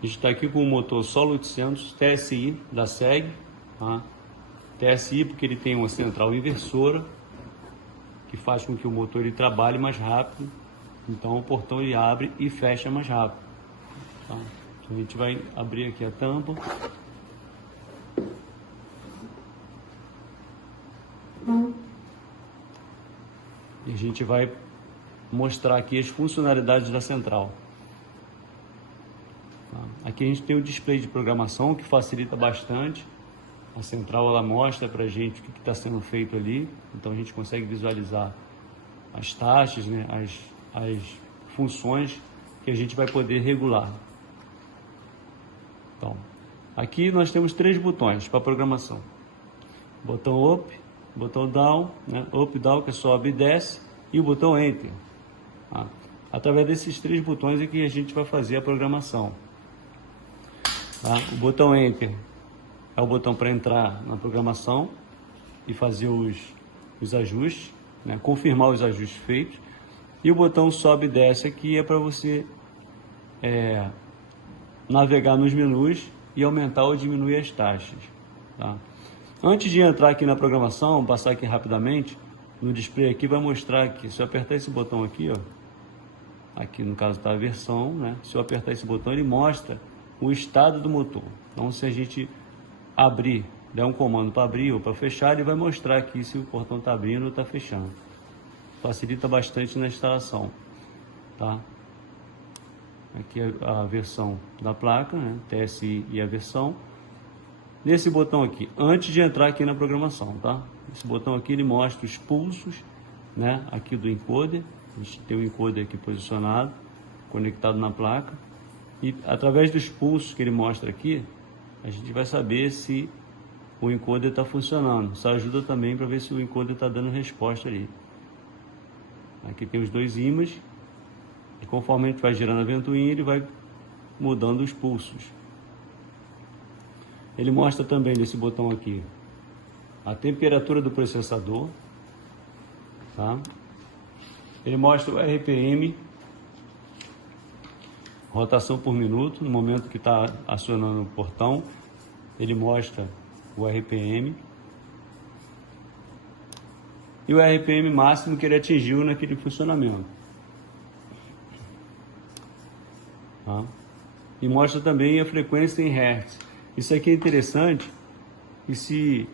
A gente está aqui com o motor Solo 800 TSI da SEG, tá? TSI porque ele tem uma central inversora, que faz com que o motor ele trabalhe mais rápido, então o portão ele abre e fecha mais rápido. Tá? Então a gente vai abrir aqui a tampa. E a gente vai mostrar aqui as funcionalidades da central. Aqui a gente tem o display de programação que facilita bastante. A central ela mostra para a gente o que está sendo feito ali, então a gente consegue visualizar as taxas, né, as funções que a gente vai poder regular. Então, aqui nós temos 3 botões para programação: botão up, botão down, né, up, down que sobe e desce, e o botão enter. Tá? Através desses 3 botões é que a gente vai fazer a programação. Tá? O botão enter é o botão para entrar na programação e fazer os ajustes, né? Confirmar os ajustes feitos. E o botão sobe e desce aqui é para você navegar nos menus e aumentar ou diminuir as taxas. Tá? Antes de entrar aqui na programação, passar aqui rapidamente, no display aqui vai mostrar que se eu apertar esse botão aqui, ó, aqui no caso está a versão, né? Se eu apertar esse botão ele mostra o estado do motor. Então se a gente abrir, der um comando para abrir ou para fechar, ele vai mostrar aqui se o portão está abrindo ou está fechando. Facilita bastante na instalação, tá? Aqui a versão da placa, né? TSI e a versão. Nesse botão aqui, antes de entrar aqui na programação, tá? Esse botão aqui ele mostra os pulsos, né? Aqui do encoder. A gente tem o encoder aqui posicionado, conectado na placa. E através dos pulsos que ele mostra aqui, a gente vai saber se o encoder está funcionando. Isso ajuda também para ver se o encoder está dando resposta ali. Aqui tem os 2 ímãs. E conforme a gente vai girando a ventoinha, ele vai mudando os pulsos. Ele mostra também nesse botão aqui a temperatura do processador. Tá? Ele mostra o RPM, rotação por minuto, no momento que está acionando o portão, ele mostra o RPM e o RPM máximo que ele atingiu naquele funcionamento. Tá? E mostra também a frequência em Hz. Isso aqui é interessante, e se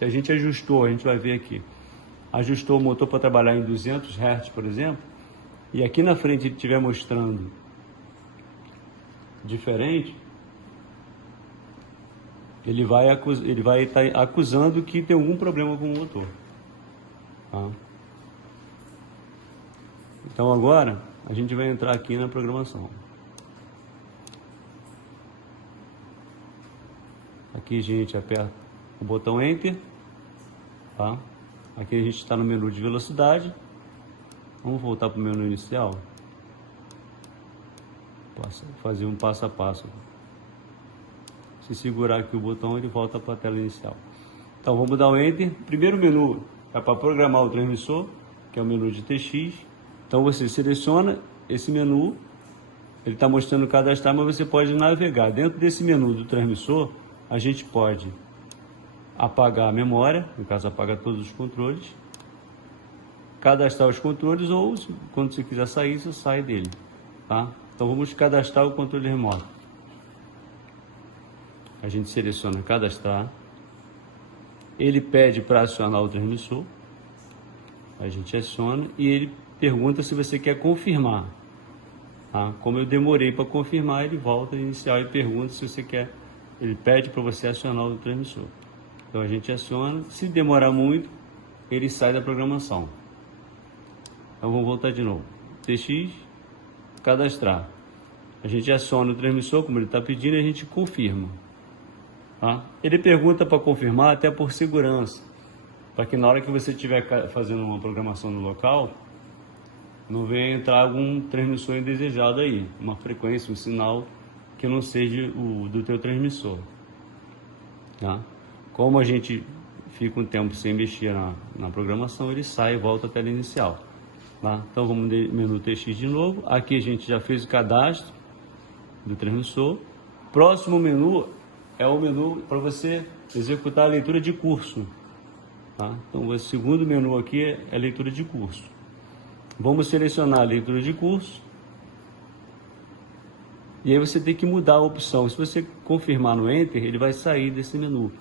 a gente ajustou, a gente vai ver aqui, ajustou o motor para trabalhar em 200 Hz, por exemplo, e aqui na frente ele estiver mostrando diferente, ele vai estar acusando que tem algum problema com o motor. Tá? Então agora a gente vai entrar aqui na programação. Aqui a gente aperta o botão Enter. Tá? Aqui a gente está no menu de velocidade. Vamos voltar para o menu inicial. Fazer um passo a passo. Se segurar aqui o botão, ele volta para a tela inicial. Então vamos dar o Enter. Primeiro menu é para programar o transmissor, que é o menu de TX. Então você seleciona esse menu, ele está mostrando cadastrar, mas você pode navegar. Dentro desse menu do transmissor, a gente pode apagar a memória, no caso apagar todos os controles, cadastrar os controles ou quando você quiser sair, você sai dele. Tá? Então vamos cadastrar o controle remoto. A gente seleciona cadastrar. Ele pede para acionar o transmissor. A gente aciona e ele pergunta se você quer confirmar. Tá? Como eu demorei para confirmar, ele volta a iniciar e pergunta se você quer. Ele pede para você acionar o transmissor. Então a gente aciona. Se demorar muito, ele sai da programação. Então vamos voltar de novo. TX, cadastrar. A gente aciona o transmissor, como ele está pedindo, e a gente confirma. Tá? Ele pergunta para confirmar até por segurança, para que na hora que você estiver fazendo uma programação no local, não venha entrar algum transmissor indesejado aí, uma frequência, um sinal que não seja o do teu transmissor. Tá? Como a gente fica um tempo sem mexer na programação, ele sai e volta à tela inicial. Tá? Então vamos no menu TX de novo. Aqui a gente já fez o cadastro do transmissor. Próximo menu é o menu para você executar a leitura de curso. Tá? Então, o segundo menu aqui é a leitura de curso. Vamos selecionar a leitura de curso. E aí você tem que mudar a opção. Se você confirmar no Enter, ele vai sair desse menu.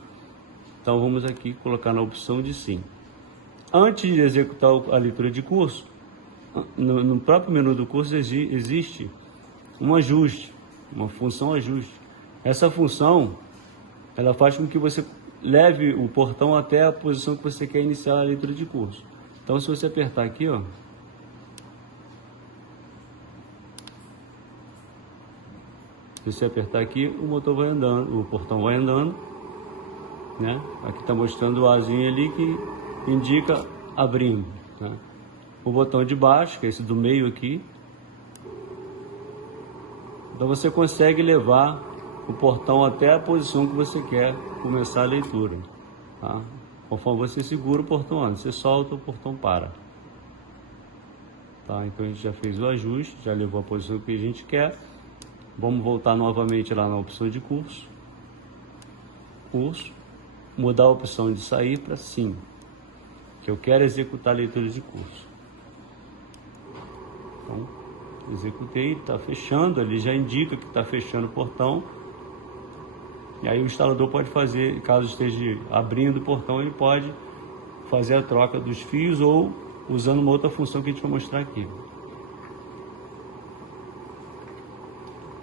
Então, vamos aqui colocar na opção de sim. Antes de executar a leitura de curso, no próprio menu do curso existe um ajuste, uma função ajuste. Essa função, ela faz com que você leve o portão até a posição que você quer iniciar a leitura de curso. Então, se você apertar aqui, ó, se você apertar aqui, o motor vai andando, o portão vai andando, né? Aqui está mostrando o azinho ali que indica abrindo, né? O botão de baixo, que é esse do meio aqui. Então você consegue levar o portão até a posição que você quer começar a leitura, tá? Conforme você segura, o portão anda. Você solta, o portão para. Tá? Então a gente já fez o ajuste, já levou a posição que a gente quer. Vamos voltar novamente lá na opção de curso. Curso. Mudar a opção de sair para sim, que eu quero executar a leitura de curso. Então, executei, está fechando, ele já indica que está fechando o portão. E aí o instalador pode fazer, caso esteja abrindo o portão, ele pode fazer a troca dos fios ou usando uma outra função que a gente vai mostrar aqui.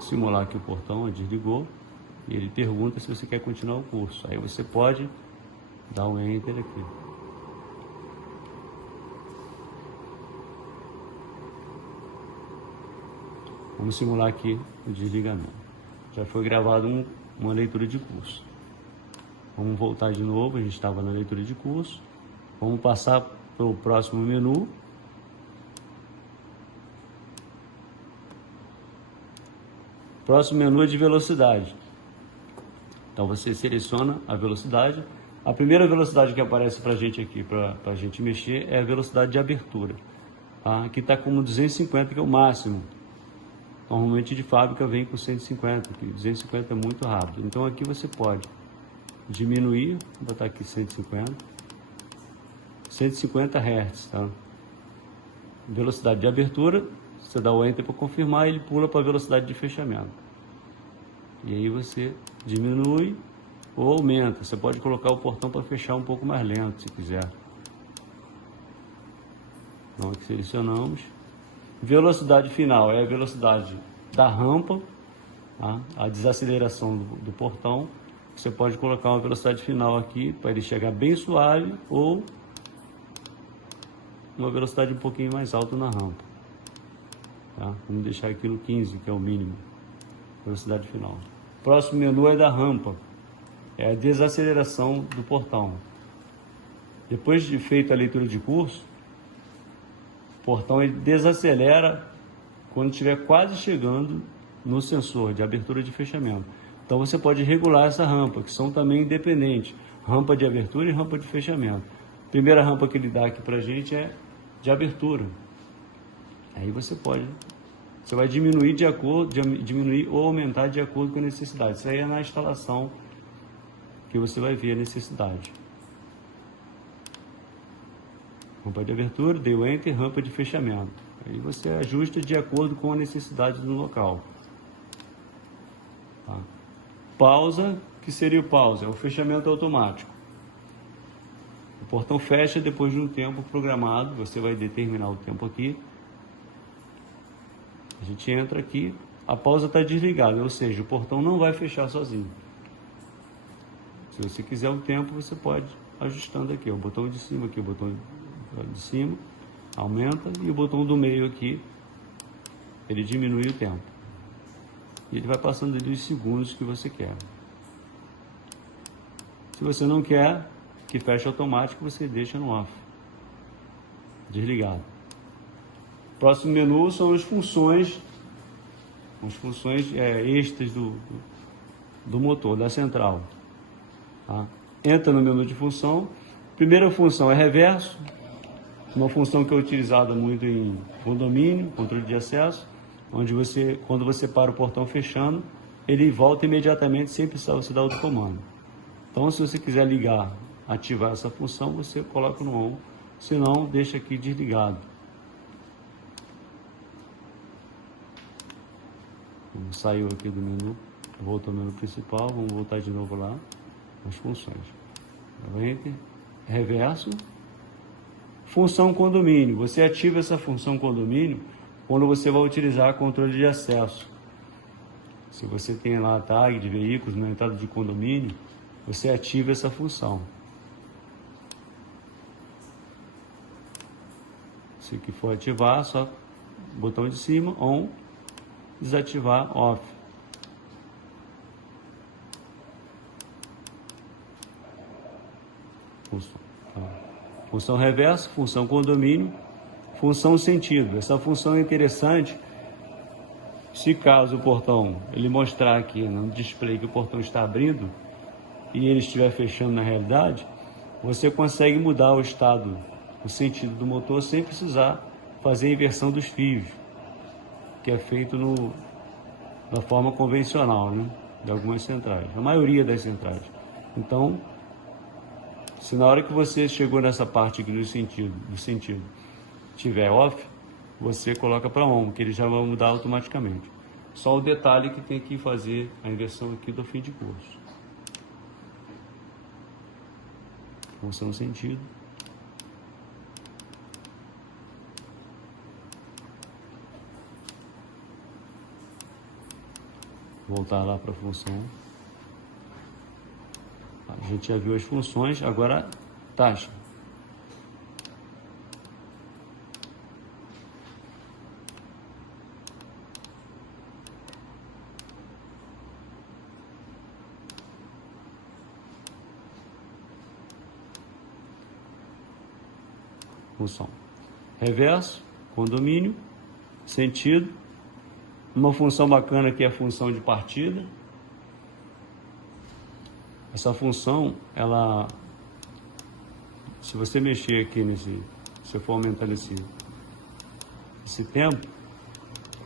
Simular que o portão desligou e ele pergunta se você quer continuar o curso. Aí você pode dar um Enter aqui. Vamos simular aqui o desligamento. Já foi gravado uma leitura de curso. Vamos voltar de novo, a gente estava na leitura de curso. Vamos passar para o próximo menu. Próximo menu é de velocidade. Então você seleciona a velocidade. A primeira velocidade que aparece para a gente aqui, para a gente mexer, é a velocidade de abertura. Tá? Aqui está como 250, que é o máximo. Normalmente de fábrica vem com 150, que 250 é muito rápido. Então aqui você pode diminuir, vou botar aqui 150 Hz, tá? Velocidade de abertura, você dá o Enter para confirmar, ele pula para a velocidade de fechamento. E aí você diminui ou aumenta. Você pode colocar o portão para fechar um pouco mais lento, se quiser. Então aqui selecionamos. Velocidade final é a velocidade da rampa, tá? A desaceleração do portão. Você pode colocar uma velocidade final aqui para ele chegar bem suave ou uma velocidade um pouquinho mais alta na rampa. Tá? Vamos deixar aqui no 15, que é o mínimo. Velocidade final. Próximo menu é da rampa. É a desaceleração do portão. Depois de feita a leitura de curso, o portão ele desacelera quando estiver quase chegando no sensor de abertura e de fechamento. Então você pode regular essa rampa, que são também independentes. Rampa de abertura e rampa de fechamento. A primeira rampa que ele dá aqui pra gente é de abertura. Aí você vai diminuir diminuir ou aumentar de acordo com a necessidade. Isso aí é na instalação que você vai ver a necessidade. Rampa de abertura, deu Enter, rampa de fechamento. Aí você ajusta de acordo com a necessidade do local. Tá? Pausa, que seria o pausa? É o fechamento automático. O portão fecha depois de um tempo programado, você vai determinar o tempo aqui. A gente entra aqui, a pausa está desligada, ou seja, o portão não vai fechar sozinho. Se você quiser o tempo, você pode ajustando aqui, o botão de cima aqui, o botão de cima, aumenta, e o botão do meio aqui, ele diminui o tempo. E ele vai passando ali os segundos que você quer. Se você não quer que feche automático, você deixa no off, desligado. Próximo menu são as funções extras do motor, da central. Tá? Entra no menu de função. Primeira função é reverso, uma função que é utilizada muito em condomínio, controle de acesso, onde quando você para o portão fechando, ele volta imediatamente sem precisar você dar outro comando. Então, se você quiser ligar, ativar essa função, você coloca no on, se não, deixa aqui desligado. Saiu aqui do menu, voltou ao menu principal, vamos voltar de novo lá, as funções. Enter, reverso, função condomínio. Você ativa essa função condomínio quando você vai utilizar controle de acesso. Se você tem lá a tag de veículos na entrada de condomínio, você ativa essa função. Se que for ativar, só botão de cima, on, desativar, off. Função reverso, função condomínio, função sentido. Essa função é interessante se caso o portão, ele mostrar aqui no display que o portão está abrindo e ele estiver fechando na realidade, você consegue mudar o estado, o sentido do motor sem precisar fazer a inversão dos fios, que é feito da forma convencional, né, de algumas centrais, a maioria das centrais. Então, se na hora que você chegou nessa parte aqui do sentido tiver off, você coloca para on, que ele já vai mudar automaticamente. Só o detalhe que tem que fazer a inversão aqui do fim de curso. Função sentido. Voltar lá para a função. A gente já viu as funções, agora taxa. Função reverso, condomínio, sentido, uma função bacana que é a função de partida. Essa função, ela, se você mexer aqui se você for aumentar esse tempo,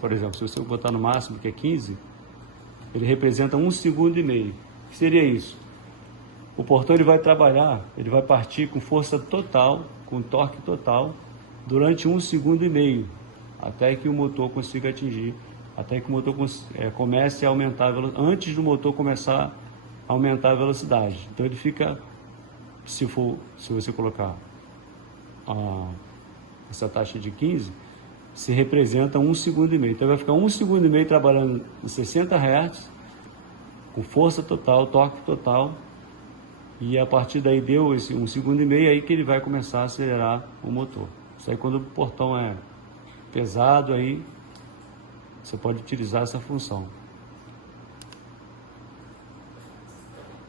por exemplo, se você botar no máximo que é 15, ele representa 1,5 segundos. O que seria isso? O portão ele vai trabalhar, ele vai partir com força total, com torque total, durante 1,5 segundos, até que o motor consiga atingir, até que o motor comece a aumentar a velocidade, antes do motor começar a aumentar a velocidade. Então ele fica, se você colocar essa taxa de 15, se representa 1,5 segundos. Então vai ficar 1,5 segundos trabalhando em 60 Hz, com força total, torque total, e a partir daí deu esse 1,5 segundos, aí que ele vai começar a acelerar o motor. Isso aí quando o portão é pesado, aí você pode utilizar essa função.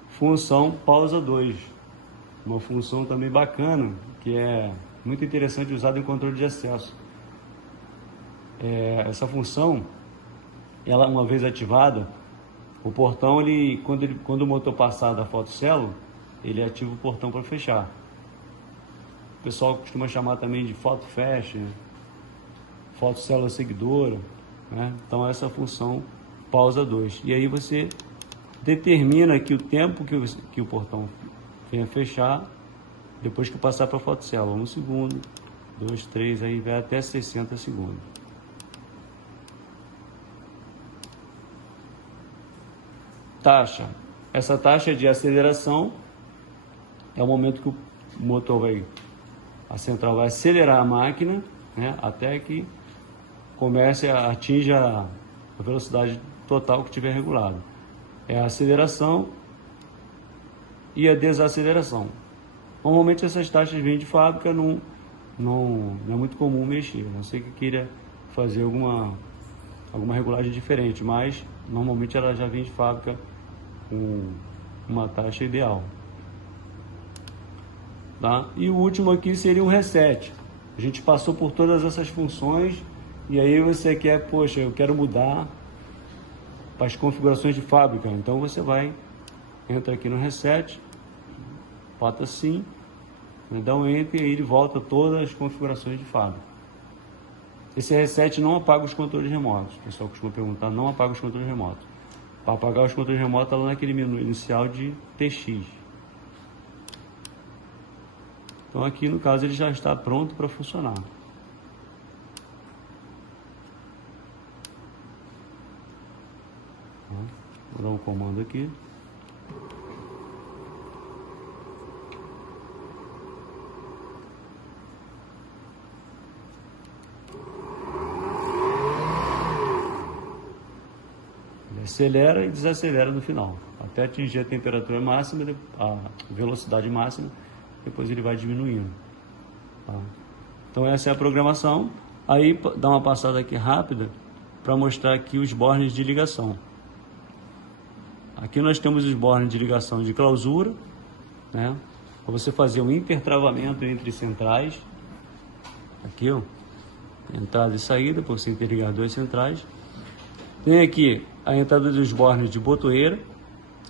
Função pausa 2, uma função também bacana, que é muito interessante usada em controle de acesso. Essa função, ela uma vez ativada, o portão, quando o motor passar da fotocélula, ele ativa o portão para fechar. O pessoal costuma chamar também de foto fecha, né? Fotocélula seguidora, né? Então essa função pausa 2. E aí você determina aqui o tempo que o portão venha fechar depois que passar para a fotocélula. 1 segundo, 2, 3, aí vai até 60 segundos. Taxa. Essa taxa de aceleração é o momento que o motor a central vai acelerar a máquina, né, até que atinja a velocidade total que tiver regulado. É a aceleração e a desaceleração. Normalmente essas taxas vêm de fábrica, não é muito comum mexer, a não ser que queira fazer alguma regulagem diferente, mas normalmente ela já vem de fábrica com uma taxa ideal. Tá? E o último aqui seria um reset. A gente passou por todas essas funções e aí você quer, poxa, eu quero mudar para as configurações de fábrica. Então você entra aqui no reset, bota sim, dá um enter e ele volta todas as configurações de fábrica. Esse reset não apaga os controles remotos. O pessoal costuma perguntar, não apaga os controles remotos. Para apagar os controles remotos, tá lá naquele menu inicial de TX. Então aqui no caso ele já está pronto para funcionar. Vou dar um comando aqui. Ele acelera e desacelera no final, até atingir a temperatura máxima, a velocidade máxima, depois ele vai diminuindo. Tá? Então essa é a programação. Aí dá uma passada aqui rápida para mostrar aqui os bornes de ligação. Aqui nós temos os bornes de ligação de clausura, né? Para você fazer um intertravamento entre centrais. Aqui, ó, entrada e saída, para você interligar duas centrais. Tem aqui a entrada dos bornes de botoeira.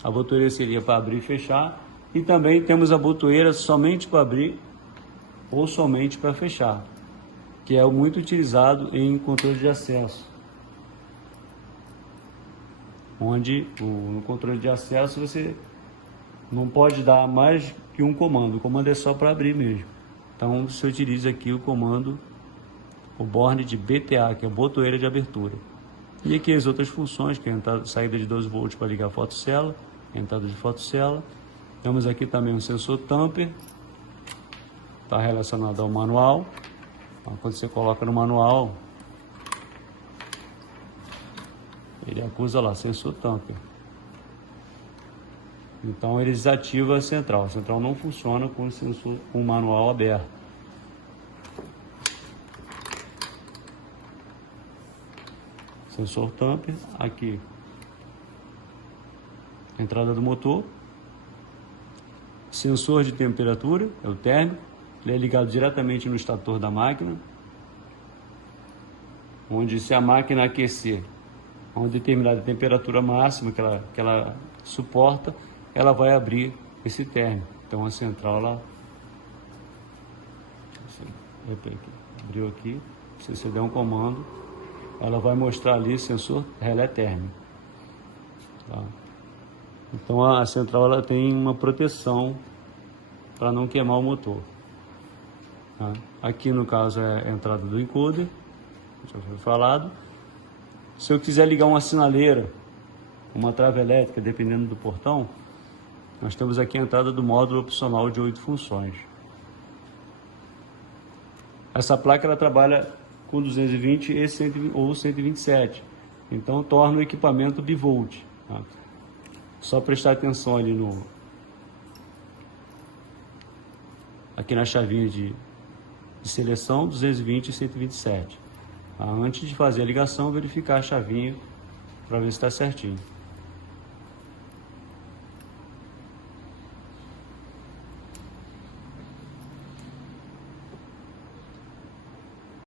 A botoeira seria para abrir e fechar. E também temos a botoeira somente para abrir ou somente para fechar, que é muito utilizado em controle de acesso. Onde no controle de acesso você não pode dar mais que um comando. O comando é só para abrir mesmo. Então você utiliza aqui o comando, o borne de BTA, que é a botoeira de abertura. E aqui as outras funções, que é a entrada, saída de 12 volts para ligar a fotocela, entrada de fotocela. Temos aqui também um sensor tamper, está relacionado ao manual. Então, quando você coloca no manual, ele acusa lá, sensor tamper. Então ele desativa a central. A central não funciona com o sensor, com o manual aberto. Sensor tamper, aqui. Entrada do motor. Sensor de temperatura, é o térmico. Ele é ligado diretamente no estator da máquina. Onde se a máquina aquecer a uma determinada temperatura máxima que ela suporta, ela vai abrir esse térmico. Então a central ela abriu aqui, se você der um comando, ela vai mostrar ali sensor relé térmico. Tá? Então a central ela tem uma proteção para não queimar o motor. Tá? Aqui no caso é a entrada do encoder, já foi falado. Se eu quiser ligar uma sinaleira, uma trava elétrica, dependendo do portão, nós temos aqui a entrada do módulo opcional de 8 funções. Essa placa ela trabalha com 220 e 120, ou 127, então torna o equipamento bivolt. Tá? Só prestar atenção ali aqui na chavinha de seleção 220 e 127. Antes de fazer a ligação, verificar a chavinha para ver se está certinho.